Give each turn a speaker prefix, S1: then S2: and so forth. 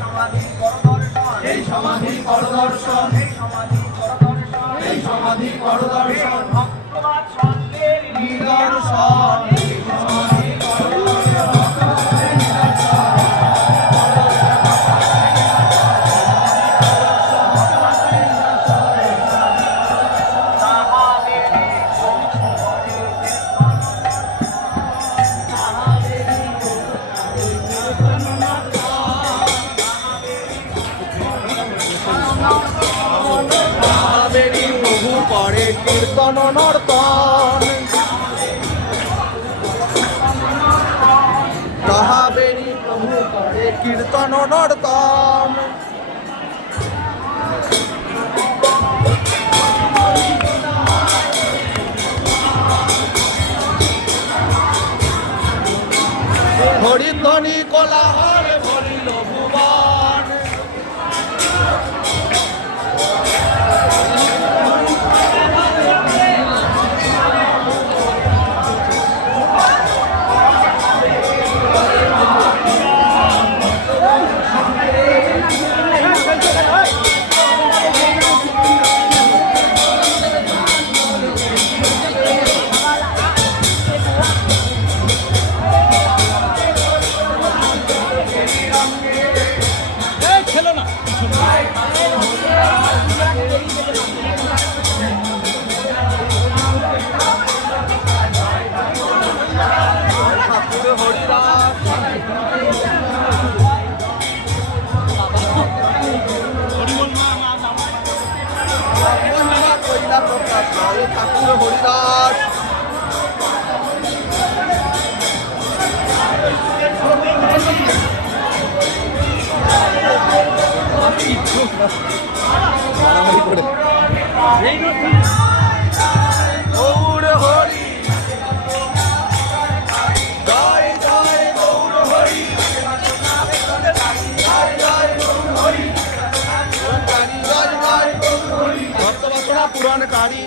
S1: সমাধি এই সমাধি করদর্শন এই সমাধি করদর্শন নিদর্শন। নর্তন কাহাবেরী প্রভু করে কীর্তন নর্তন হরিধ্বনি কোলাহলে ভরিল ভুবন হরি